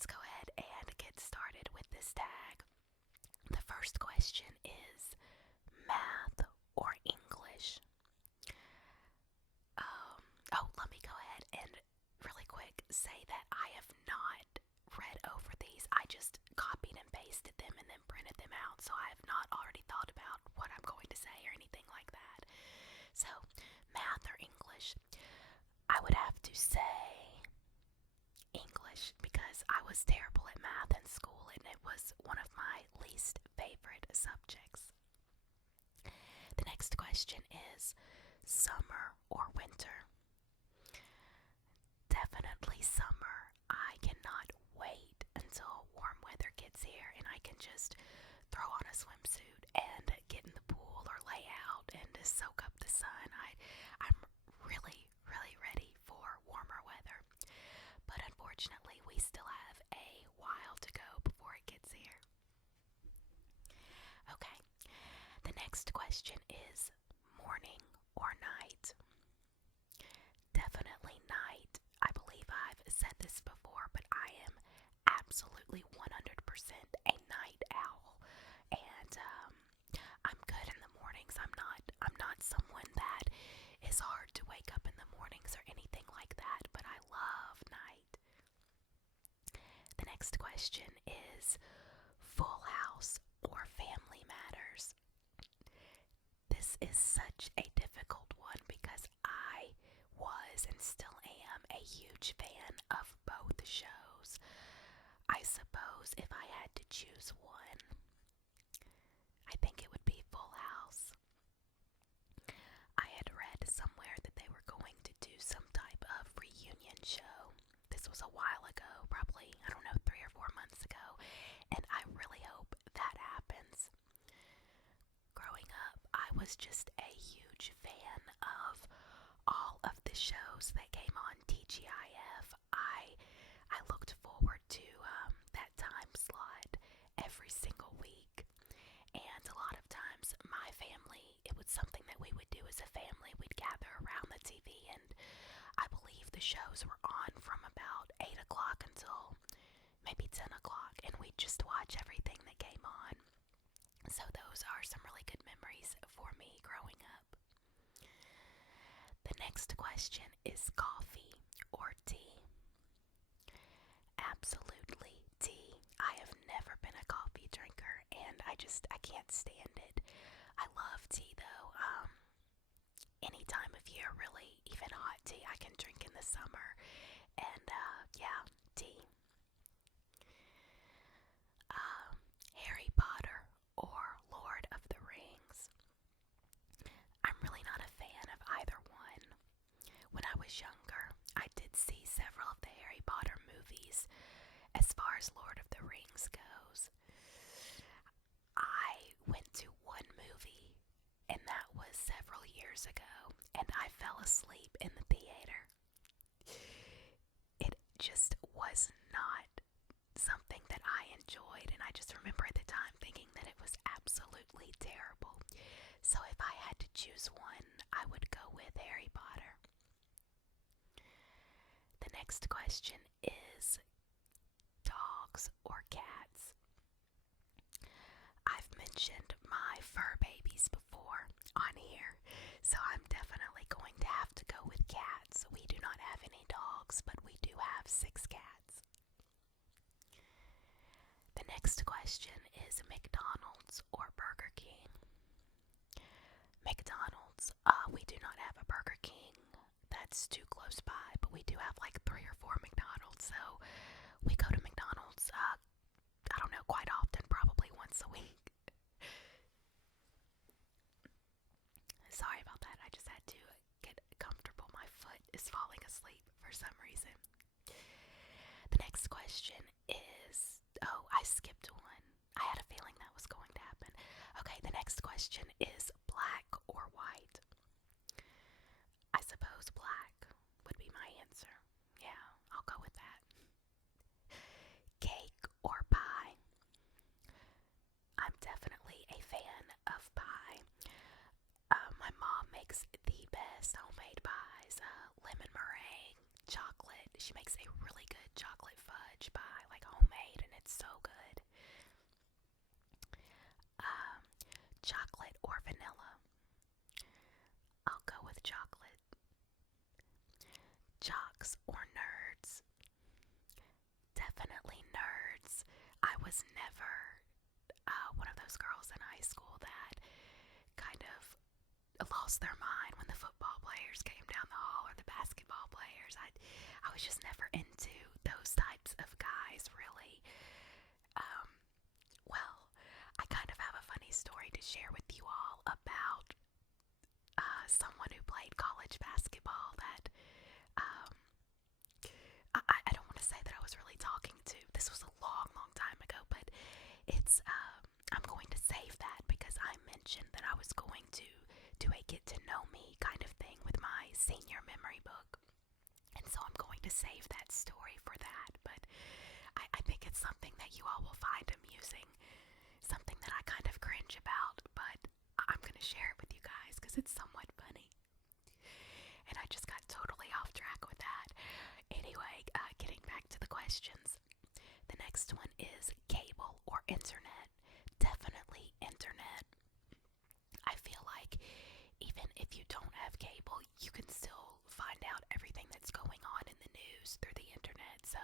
let's go ahead and get started with this tag. The first question is math or English? Let me go ahead and really quick say that I have not read over these. I just copied and pasted them and then printed them out, so I have not already thought about what I'm going to say or anything like that. So, math or English? I would have to say English because I was terrible at math in school and it was one of my least favorite subjects. The next question is summer or winter? Definitely summer. I cannot wait until warm weather gets here and I can just throw on a swimsuit and get in the pool or lay out and just soak up the sun. I'm really, really ready for warmer weather. But unfortunately, we still have a while to go before it gets here. Okay, the next question is morning or night? Definitely night. I believe I've said this before, but I am absolutely 100% a night owl. And I'm good in the mornings. I'm not someone that is hard to wake up in the mornings or anything like that, but I love night. The next question is Full House or Family Matters? This is such a difficult one because I was and still am a huge fan of both shows. I suppose if I had to choose one, I think it would be Full House. I had read somewhere that they were going to do some type of reunion show. This was a while ago, probably, 3 or 4 months ago, and I really hope that happens. Growing up, I was just a huge fan of all of the shows that came on TGIF. I looked forward to that time slot every single week, and a lot of times my family, it was something that we would do as a family. We'd gather around the TV, and I believe the shows were on from about 8 o'clock until maybe 10 o'clock, and we'd just watch everything that came on. So those are some really good memories for me growing up. The next question is coffee or tea? Absolutely tea. I have never been a coffee drinker and I can't stand it. I love tea though. Any time of year really, even hot tea I can drink in the summer. And yeah, tea. Harry Potter or Lord of the Rings? I'm really not a fan of either one. When I was younger, I did see several of the Harry Potter movies. As far as Lord of the Rings goes, I went to one movie, and that was several years ago, and I fell asleep in the theater. It just was not something that I enjoyed, and I just remember at the time thinking that it was absolutely terrible. So if I had to choose one, I would go with Harry Potter. The next question is dogs or cats? I've mentioned my fur babies before on here, so I'm definitely going to have to go with cats. We do not have any dogs, but we do have 6 cats. The next question is McDonald's or Burger King? McDonald's. We do not have a Burger King that's too close by, but we do have like 3 or 4 McDonald's, so we go to McDonald's, I don't know, quite often, probably once a week. Sorry about that, I just had to get comfortable. My foot is falling asleep for some reason. The next question is, I skipped one. I had a feeling that was going to happen. Okay, the next question is black or white? I suppose black would be my answer. Yeah, I'll go with that. Cake or pie? I'm definitely a fan of pie. My mom makes the best homemade pies. Lemon meringue, chocolate. She makes a really good chocolate fudge pie, like lost their mind when the football players came down the hall or the basketball players. I was just never into those types of guys, really. Um, well, I kind of have a funny story to share with you all about someone who played college basketball that um, I don't want to say that I was really talking to. This was a long, long time ago, but I'm going to save that because I mentioned that I was going to do a get to know me kind of thing with my senior memory book. And so I'm going to save that story for that. But I think it's something that you all will find amusing, something that I kind of cringe about, but I'm going to share it with you guys because it's somewhat funny. And I just got totally off track with that. Anyway, getting back to the questions. The next one is cable or internet. Definitely internet. I feel like even if you don't have cable, you can still find out everything that's going on in the news through the internet. So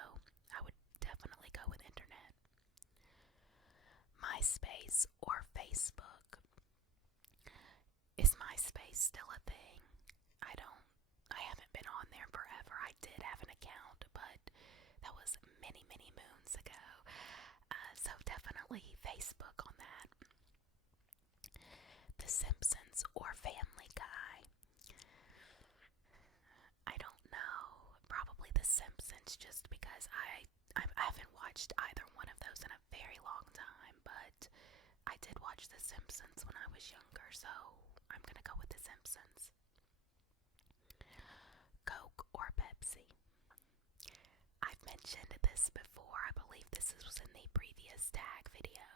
I would definitely go with internet. MySpace or Facebook. Is MySpace still a thing? I haven't been on there forever. I did have an account, but that was many, many moons ago. So definitely Facebook on that. The Simpsons or Family Guy. I don't know. Probably The Simpsons just because I haven't watched either one of those in a very long time, but I did watch The Simpsons when I was younger, so I'm gonna go with The Simpsons. Coke or Pepsi. I've mentioned this before. I believe this was in the previous tag video.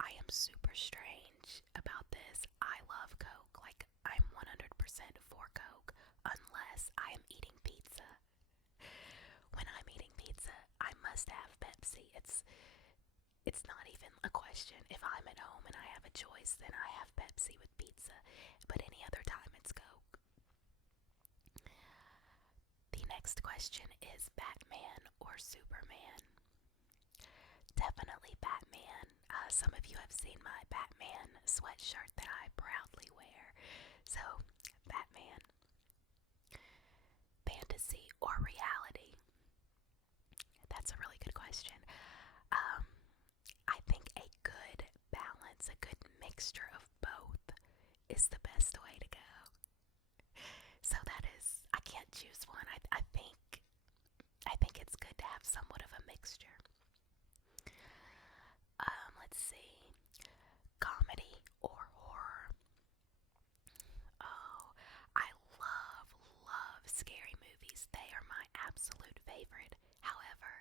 I am super strange about this. I love Coke. Like, I'm 100% for Coke unless I am eating pizza. When I'm eating pizza, I must have Pepsi. It's not even a question. If I'm at home and I have a choice, then I have Pepsi with pizza. But any other time, it's Coke. The next question is Batman or Superman. Definitely Batman. Some of you have seen my Batman sweatshirt that I proudly wear. So, Batman. Fantasy or reality? That's a really good question. I think a good balance, a good mixture of both is the best way to go. So that is, I can't choose one. I think it's good to have somewhat of a mixture. Let's see. Comedy or horror? Oh, I love scary movies. They are my absolute favorite. However,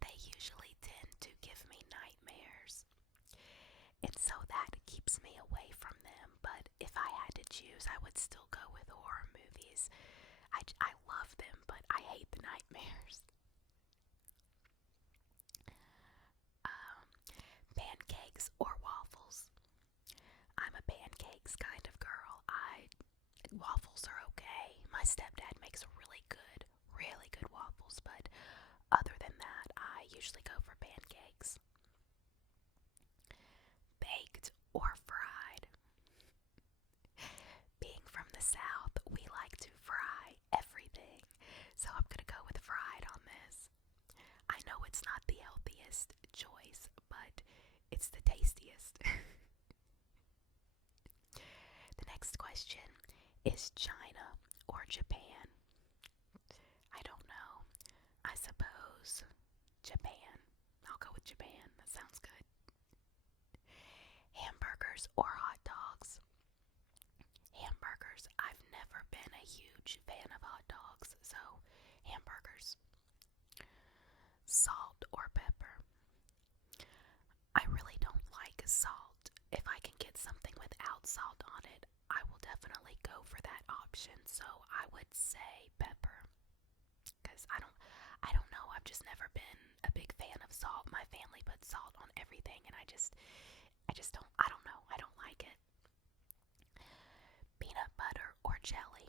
they usually tend to give me nightmares. And so that keeps me away from them. But if I had to choose, I would still go with horror movies. I love them, but I hate the nightmares. Pancakes or waffles? I'm a pancakes kind of girl. Waffles are okay. My stepdad makes really good waffles, but other than that, I usually go for pancakes. Baked or fried? Being from the South, we like to fry everything, so I'm gonna go with fried on this. I know it's not the healthiest choice, but it's the tastiest. The next question is China or Japan? I don't know. I suppose Japan. I'll go with Japan. That sounds good. Hamburgers or hot dogs? Hamburgers. I've never been a huge fan of hot dogs, so hamburgers. Salt or pepper? I really don't like salt. If I can get something without salt on it, I will definitely go for that option. So I would say pepper. Because I don't know. I've just never been a big fan of salt. My family puts salt on everything, and I just don't. I don't know. I don't like it. Peanut butter or jelly?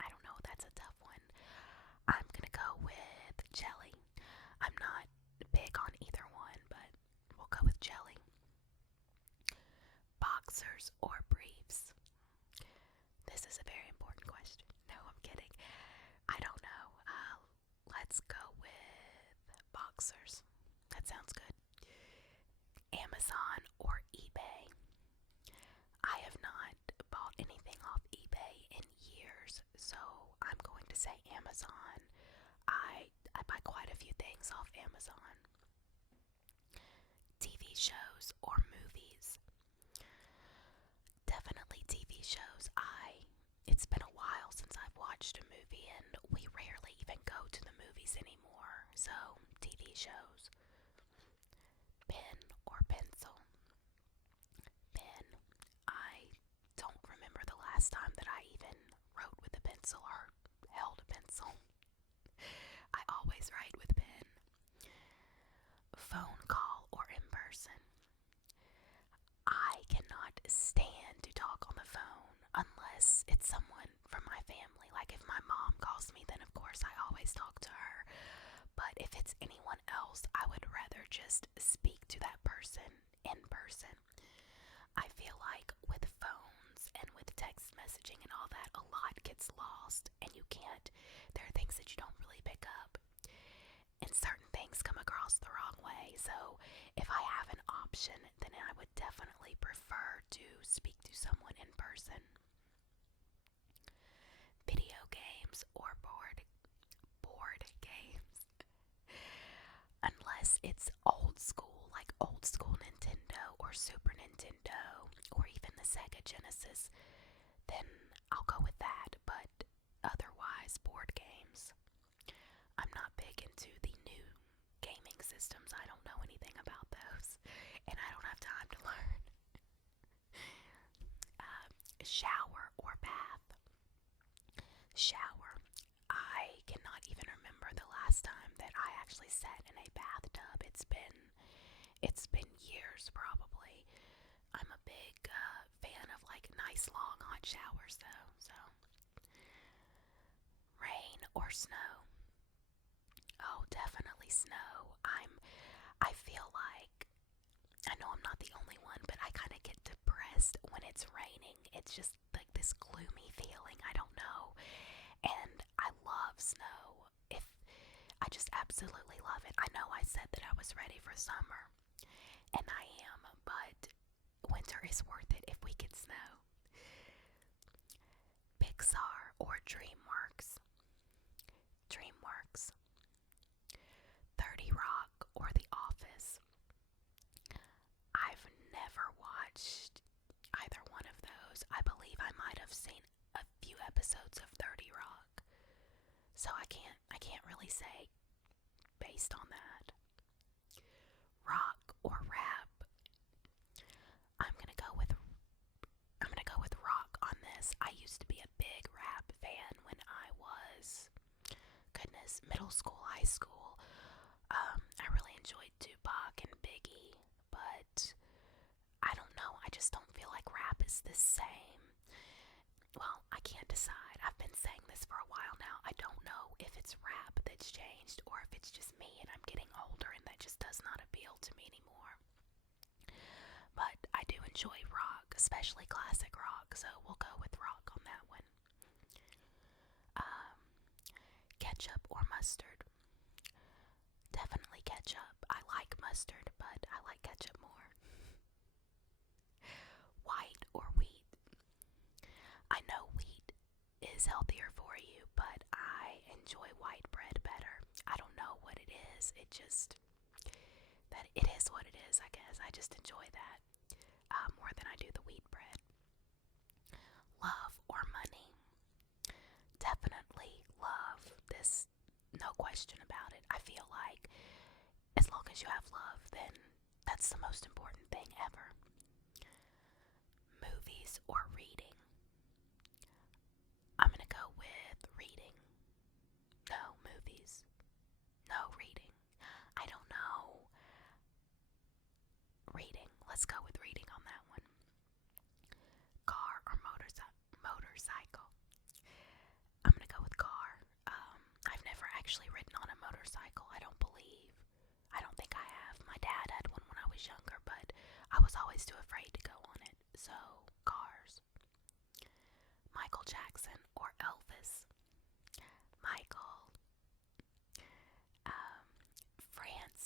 I don't know. That's a tough one. I'm gonna go with jelly. I'm not big on either one, but we'll go with jelly. Boxers or briefs? browsers. That sounds good. Amazon or eBay. I have not bought anything off eBay in years, so I'm going to say Amazon. I buy quite a few things off Amazon. TV shows or movies. Definitely TV shows. It's been a while since I've watched a movie, and we rarely even go to the movies anymore. So, TV shows. Pen or pencil. Pen. I don't remember the last time that I even wrote with a pencil or held a pencil. I always write with pen. Phone call or in person. I cannot stand to talk on the phone unless it's someone from my family. Like if my mom calls me, then of course I always talk to her. But if it's anyone else, I would rather just speak to that person in person. I feel like with phones and with text messaging and all that, a lot gets lost and there are things that you don't really pick up. And certain things come across the wrong way. So if I have an option, then I would definitely prefer to speak to someone in person. Video games or board games. Unless it's old school, like old school Nintendo or Super Nintendo or even the Sega Genesis, then I'll go with that. But otherwise, board games. I'm not big into the new gaming systems. I don't know anything about those, and I don't have time to learn. Shower or bath. Shower. I cannot even remember the last time that I actually sat in a bathtub. It's been years probably. I'm a big fan of like nice long hot showers though. So rain or snow. Oh, definitely snow. I feel like, I know I'm not the only one, but I kind of get depressed when it's raining. It's just like this gloomy feeling. I don't know. And I love snow. I just absolutely love it. I know I said that I was ready for summer, and I am, but winter is worth it if we get snow. Pixar or DreamWorks. DreamWorks. 30 Rock or The Office. I've never watched either one of those. I believe I might have seen a few episodes of 30 Rock. So I can't really say based on that. Rock or rap. I'm gonna go with rock on this. I used to be a big rap fan when I was, middle school, high school. I really enjoyed Tupac and Biggie, but I don't know. I just don't feel like rap is the same. Well, I can't decide. I've been saying this for a while now. I don't know if it's rap that's changed or if it's just me and I'm getting older and that just does not appeal to me anymore. But I do enjoy rock, especially classic rock, so we'll go with rock on that one. Ketchup or mustard? Definitely ketchup. I like mustard, but I like ketchup more. White or wheat? I know wheat is healthier for you, but I enjoy white bread better. I don't know what it is. That it is what it is, I guess. I just enjoy that more than I do the wheat bread. Love or money? Definitely love. This, no question about it. I feel like as long as you have love, then that's the most important thing ever. Movies or reading? I'm gonna go with reading. No, movies. No, reading. I don't know. Reading. Let's go with reading on that one. Car or motorcycle? I'm gonna go with car. I've never actually ridden on a motorcycle, I don't believe. I don't think I have. My dad had one when I was younger, but I was always too afraid to go on it. So, cars. Michael Jackson or Elvis? Michael. France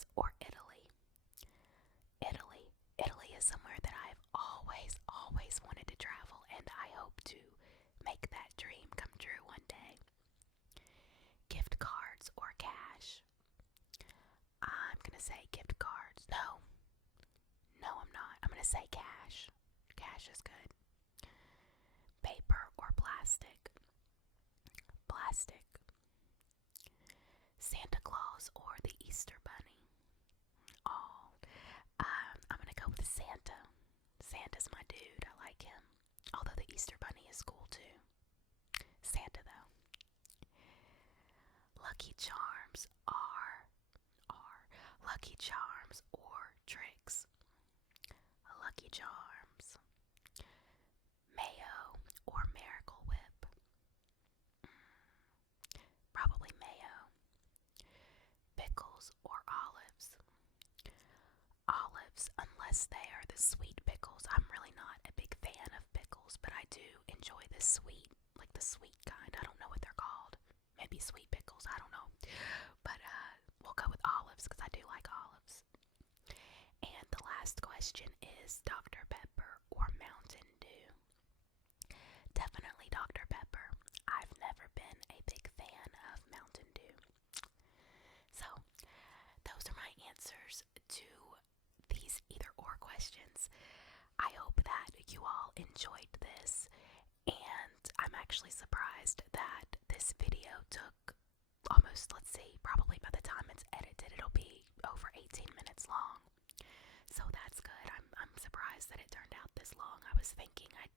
sweet pickles. I'm really not a big fan of pickles, but I do enjoy the sweet, like the sweet kind. I don't know what they're called. Maybe sweet pickles, I don't know. But we'll go with olives because I do like olives. And the last question is Dr. Pepper or Mountain Dew? Definitely Dr. Pepper. I've never been a big fan of Mountain Dew. So, those are my answers to these either or questions. I hope that you all enjoyed this, and I'm actually surprised that this video took almost, let's see, probably by the time it's edited, it'll be over 18 minutes long. So that's good. I'm surprised that it turned out this long. I was thinking I'd